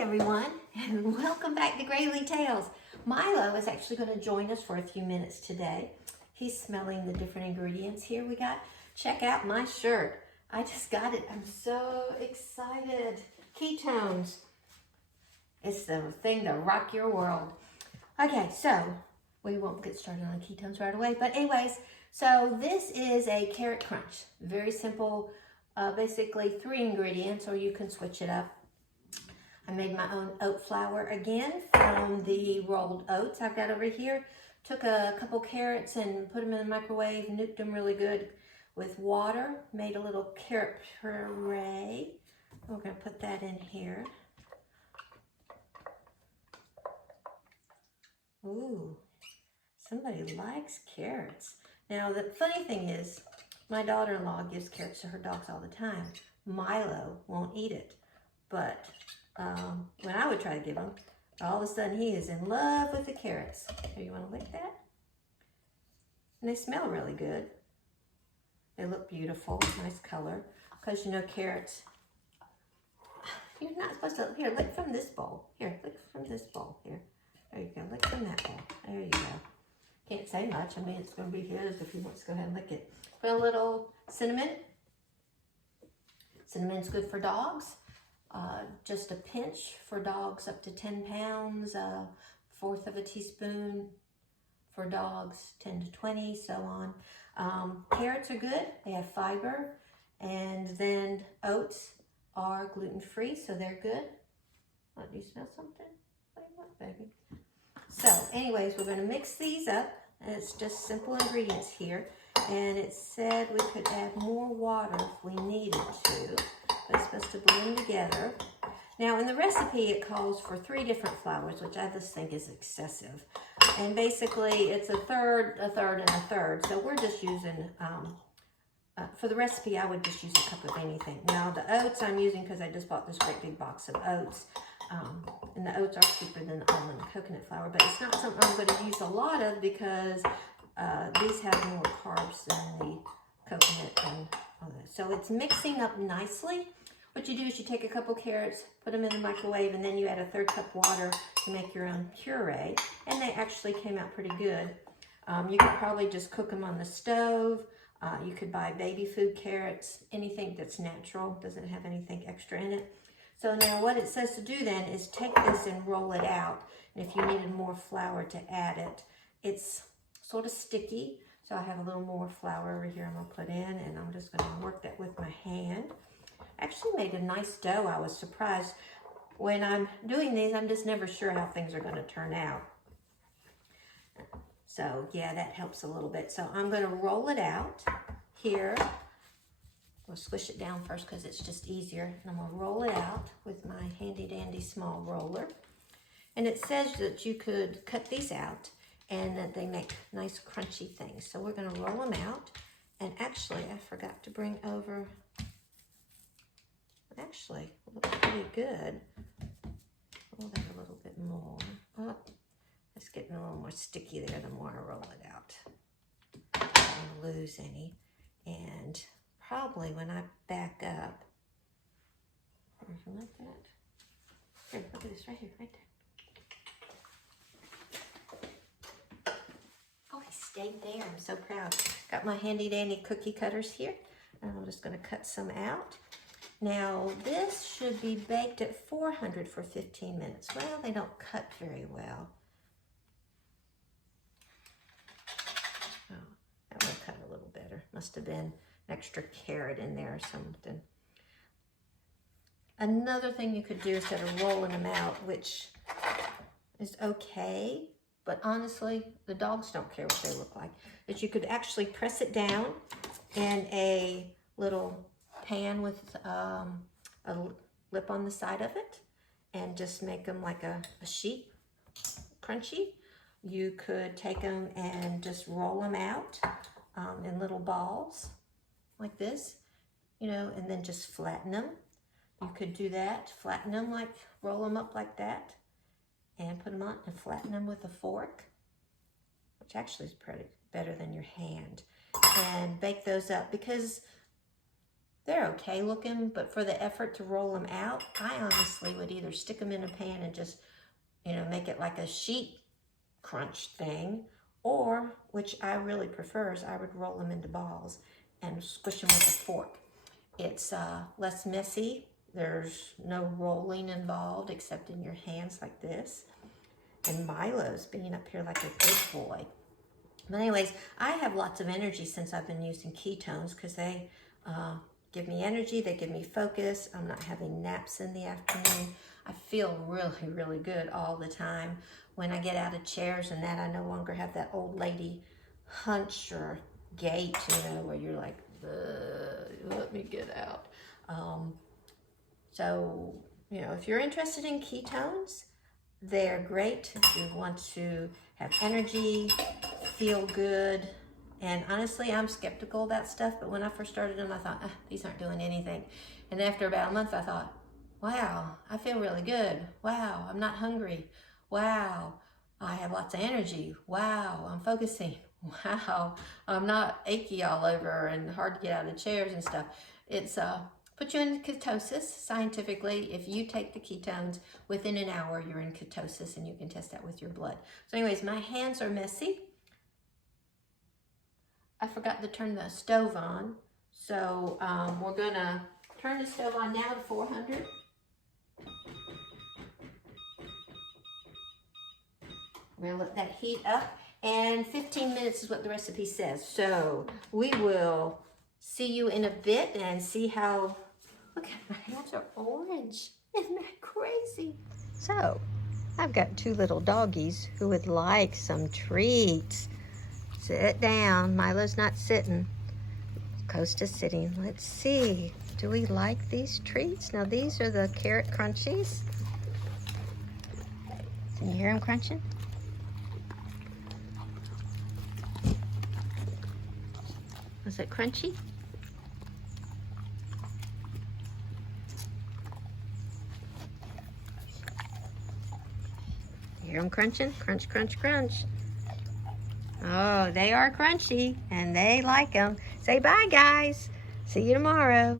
everyone, and welcome back to Grayleigh Tales. Milo is actually going to join us for a few minutes today. He's smelling the different ingredients here we got. Check out my shirt. I just got it. I'm so excited. Ketones. It's the thing to rock your world. Okay, so we won't get started on ketones right away. But anyways, so this is a carrot crunch. Very simple, basically 3 ingredients, or you can switch it up. I made my own oat flour again from the rolled oats I've got over here. Took a couple carrots and put them in the microwave, nuked them really good with water. Made a little carrot puree. We're going to put that in here. Ooh, somebody likes carrots. Now the funny thing is, my daughter-in-law gives carrots to her dogs all the time. Milo won't eat it, but when I would try to give him, all of a sudden he is in love with the carrots. Here, you want to lick that? And they smell really good. They look beautiful, nice color. Because you know carrots, you're not supposed to, here, lick from this bowl. Here, lick from this bowl. Here, there you go, lick from that bowl. There you go. Can't say much, I mean it's going to be his if he wants to go ahead and lick it. Put a little cinnamon. Cinnamon's good for dogs. Just a pinch for dogs up to 10 pounds, 1/4 of a teaspoon for dogs, 10 to 20, so on. Carrots are good, they have fiber, and then oats are gluten-free, so they're good. Oh, do you smell something? What do you want, baby? So, anyways, we're going to mix these up, and it's just simple ingredients here, and it said we could add more water if we needed to. It's supposed to blend together. Now in the recipe it calls for 3 different flours, which I just think is excessive. And basically it's a third, and a third. So we're just using, for the recipe I would just use a cup of anything. Now the oats I'm using because I just bought this great big box of oats. And the oats are cheaper than the almond and coconut flour, but it's not something I'm going to use a lot of because these have more carbs than the coconut and all that. So it's mixing up nicely. What you do is you take a couple carrots, put them in the microwave, and then you add a 1/3 cup water to make your own puree. And they actually came out pretty good. You could probably just cook them on the stove. You could buy baby food carrots, anything that's natural, doesn't have anything extra in it. So now what it says to do then is take this and roll it out. And if you needed more flour to add it, it's sort of sticky. So I have a little more flour over here I'm going to put in, and I'm just going to work that with my hand. Actually made a nice dough. I was surprised. When I'm doing these, I'm just never sure how things are going to turn out. So yeah, that helps a little bit. So I'm going to roll it out here. We'll squish it down first because it's just easier. And I'm going to roll it out with my handy dandy small roller. And it says that you could cut these out and that they make nice crunchy things. So we're going to roll them out. And actually, I forgot to bring over... Actually, it looks pretty good. Roll that a little bit more. Oh, it's getting a little more sticky there the more I roll it out. I don't want to lose any. And probably when I back up, or something like that. Here, look at this right here, right there. Oh, I stayed there. I'm so proud. Got my handy dandy cookie cutters here. And I'm just going to cut some out. Now, this should be baked at 400 for 15 minutes. Well, they don't cut very well. Oh, that would cut a little better. Must have been an extra carrot in there or something. Another thing you could do instead of rolling them out, which is okay, but honestly, the dogs don't care what they look like, is you could actually press it down in a little pan with a lip on the side of it and just make them like a sheet, crunchy. You could take them and just roll them out in little balls like this, you know, and then just flatten them. You could do that, flatten them, like roll them up like that and put them on and flatten them with a fork, which actually is pretty better than your hand, and bake those up because they're okay looking, but for the effort to roll them out, I honestly would either stick them in a pan and just, you know, make it like a sheet crunch thing, or, which I really prefer, is I would roll them into balls and squish them with a fork. It's less messy. There's no rolling involved except in your hands like this. And Milo's being up here like a good boy. But anyways, I have lots of energy since I've been using ketones because they give me energy, they give me focus. I'm not having naps in the afternoon. I feel really, really good all the time. When I get out of chairs and that, I no longer have that old lady hunch or gait, you know, where you're like, let me get out. So, you know, if you're interested in ketones, they're great if you want to have energy, feel good. And honestly, I'm skeptical about stuff, but when I first started them, I thought, these aren't doing anything. And after about a month, I thought, wow, I feel really good. Wow, I'm not hungry. Wow, I have lots of energy. Wow, I'm focusing. Wow, I'm not achy all over and hard to get out of chairs and stuff. It's put you in ketosis. Scientifically, if you take the ketones, within an hour, you're in ketosis, and you can test that with your blood. So anyways, my hands are messy. I forgot to turn the stove on. So we're gonna turn the stove on now to 400. We're gonna let that heat up, and 15 minutes is what the recipe says. So we will see you in a bit and see how, look, my hands are orange. Isn't that crazy? So I've got two little doggies who would like some treats. Sit down. Milo's not sitting. Costa's sitting. Let's see. Do we like these treats? Now these are the carrot crunchies. Can you hear them crunching? Was it crunchy? You hear them crunching? Crunch, crunch, crunch. Oh, they are crunchy, and they like them. Say bye, guys. See you tomorrow.